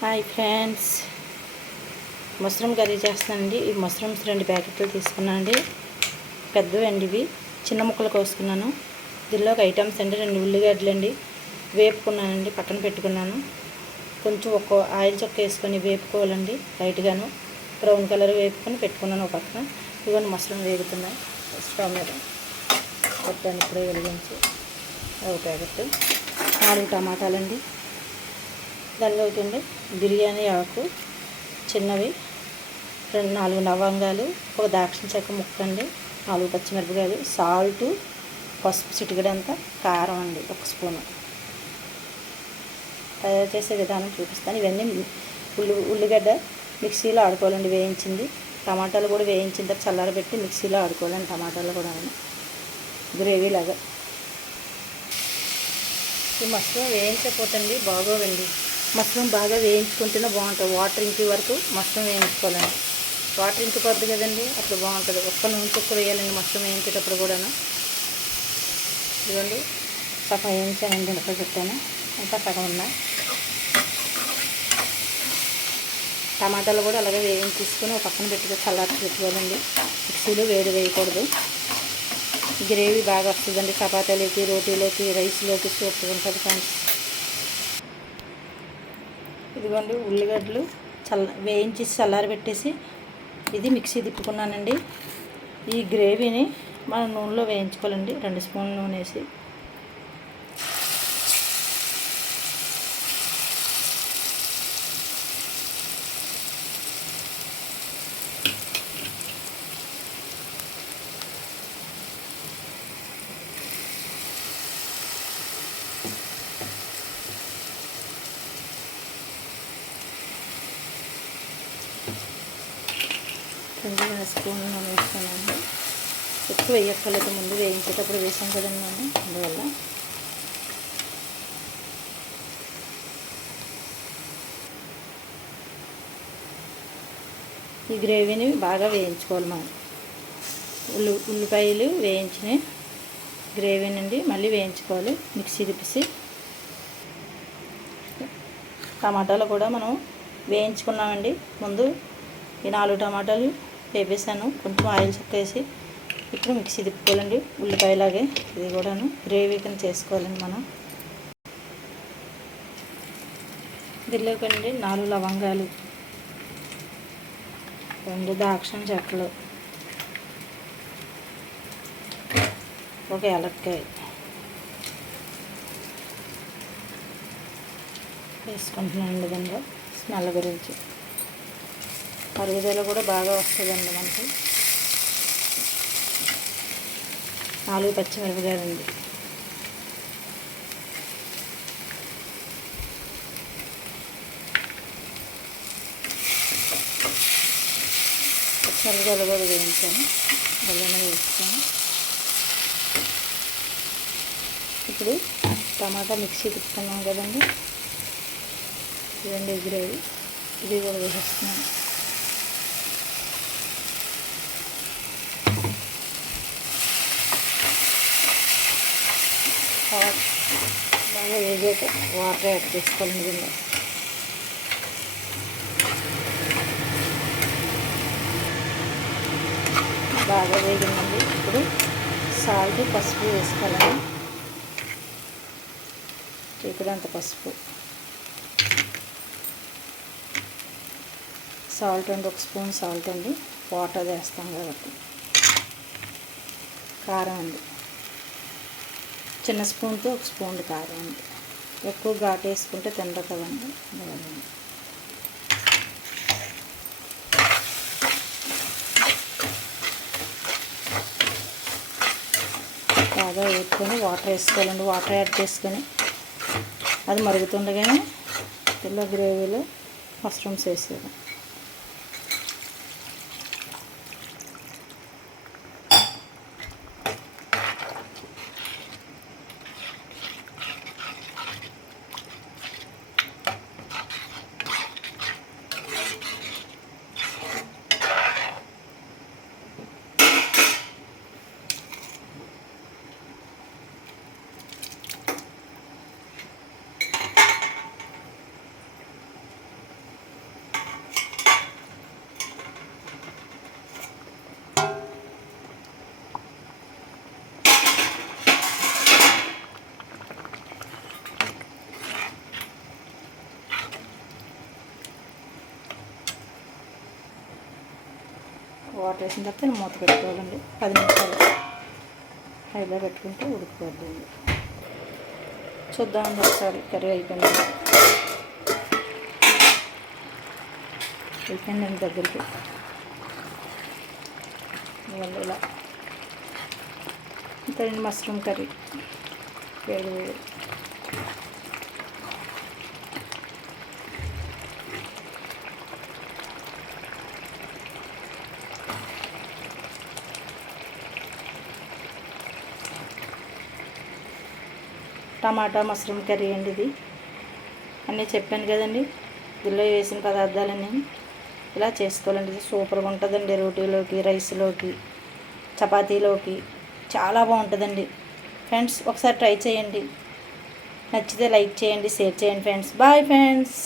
Hi friends, mushroom curry చేస్తున్నానండి. ఈ mushrooms 2 ప్యాకెట్లు తీసుకున్నానండి. పెద్దవి అండి ఇవి. చిన్న ముక్కలు కోసుకున్నాను. దీనిలోకి ఐటమ్స్ అండి 2 ఉల్లిగడ్డలు అండి వేపుకున్నానండి, పక్కన పెట్టుకున్నాను. కొంచెం ఒక ఆయిల్ చొక్క వేసుకొని వేపుకోవాలండి, లైట్గాను బ్రౌన్ కలర్ వేపుకొని పెట్టుకున్నాను ఒక పక్కన. ఇవన్నీ మష్రూమ్ వేగుతున్నాయి స్టవ్ మీద. కొట్టాను ఇప్పుడే వెలిగించి. ఒక ప్యాకెట్ 4 టమాటాలండి. దానిలో అవుతుంది బిర్యానీ ఆకు చిన్నవి, 4 లవంగాలు, ఒక దాక్షిణ చెక్క ముక్క అండి, 4 పచ్చిమిరపకాయలు, సాల్టు, పసుపు చిటికెడంతా, కారం అండి 1 స్పూను. తయారు చేసే విధానం చూపిస్తాను. ఇవన్నీ ఉల్లిగడ్డ మిక్సీలో ఆడుకోవాలండి, వేయించింది. టమాటాలు కూడా వేయించిన తర్వాత చల్లారబెట్టి మిక్సీలో ఆడుకోవాలండి. టమాటాలు కూడా గ్రేవీ లాగా. ఈ మష్రూమ్ వేయించకపోతండి బాగోవండి. మష్రూమ్ బాగా వేయించుకుంటేనే బాగుంటుంది. వాటర్ ఇంకి వరకు మష్రూమ్ వేయించుకోవాలండి. వాటర్ ఇంకిపోద్ది కదండి, అప్పుడు బాగుంటుంది. ఒక్క నూనె చుక్క వేయాలండి మష్రూమ్ వేయించేటప్పుడు కూడాను. ఇదిగోండి సగం వేయించానండి, ఇంత పెట్టాను, ఇంకా సగం ఉన్నాయి. టమాటాలు కూడా అలాగే వేయించేసుకొని ఒక పక్కన చల్లారి పెట్టుకోవాలండి. మిక్సీలో వేడి వేయకూడదు. గ్రేవీ బాగా వస్తుందండి. చపాతీలోకి, రోటీలోకి, రైస్లోకి సూపర్ ఉంటుంది ఫ్రెండ్స్. ఇదిగోండి ఉల్లిగడ్డలు వేయించి చల్లారి పెట్టేసి ఇది మిక్సీ తిప్పుకున్నానండి. ఈ గ్రేవీని మనం నూనెలో వేయించుకోవాలండి. 2 స్పూన్ల నూనె వేసి కొంచెం 2 స్పూన్లు నూనె వేసుకున్నాను. ఎక్కువ వేయక్కర్లేదు, ముందు వేయించేటప్పుడు వేసాం కదండి నూనె, అందువల్ల. ఈ గ్రేవీని బాగా వేయించుకోవాలి మనం. ఉల్లిపాయలు వేయించిన గ్రేవీ నుండి మళ్ళీ వేయించుకోవాలి, మిక్సీ తిప్పేసి. టమాటాలు కూడా మనం వేయించుకున్నామండి ముందు. ఈ 4 టమాటాలు వేపేసాను, కొంచెం ఆయిల్ చొక్క వేసి. ఇప్పుడు మిక్సీ తిప్పుకోవాలండి ఉల్లిపాయలాగే. ఇది కూడాను గ్రేవీ కింద చేసుకోవాలండి మనం. దీనిలోకండి 4 లవంగాలు, 2 దాక్షిణ చెక్కలు, ఒక ఏలక్కాయ వేసుకుంటున్నానండి. దీనిలో స్మెల్ గురించి అరుగుదల కూడా బాగా వస్తుందండి మనకి. 4 పచ్చిమిరపకాయలండి. పచ్చిమిరపకాయలు కూడా వేయించాను, బెల్లం వేస్తాను. ఇప్పుడు టమాటా మిక్సీ తిప్పుకున్నాం కదండి, ఇదండి గ్రేవీ. ఇది కూడా వేసేస్తున్నాను. బాగా వేగాక వాటర్ యాడ్ చేసుకోవాలండి దీనిలో. బాగా వేగిందండి. ఇప్పుడు సాల్ట్, పసుపు వేసుకోవాలండి. చిటికెడంత పసుపు, సాల్ట్ అండి 1 స్పూన్ సాల్ట్ అండి, వాటర్ వేస్తాం కాబట్టి. కారం అండి, చిన్న స్పూన్తో 1 స్పూన్ కారం అండి. ఎక్కువ ఘాటు వేసుకుంటే తినరు కదండి. బాగా వేసుకొని వాటర్ వేసుకోవాలండి. వాటర్ యాడ్ చేసుకొని అది మరుగుతుండగానే ఇలా గ్రేవీలో మష్రూమ్స్ వేసేది. వాటర్ వేసిన తర్వాత మూత పెట్టుకోవాలండి 10 నిమిషాలు హైలో పెట్టుకుంటే ఉడికిపోద్దండి. చూద్దామండి ఒకసారి కర్రీ అయిపోయిందండి దగ్గరికి ఇలా ఇంత మష్రూమ్ కర్రీ వేడి వేడి. టమాటా మష్రూమ్ కర్రీ అండి ఇది. అన్నీ చెప్పాను కదండి, ఇందులో వేసిన పదార్థాలన్నీ ఇలా చేసుకోవాలండి. సూపర్గా ఉంటుందండి. రోటీలోకి, రైస్లోకి, చపాతీలోకి చాలా బాగుంటుందండి ఫ్రెండ్స్. ఒకసారి ట్రై చేయండి. నచ్చితే లైక్ చేయండి, షేర్ చేయండి ఫ్రెండ్స్. Bye friends.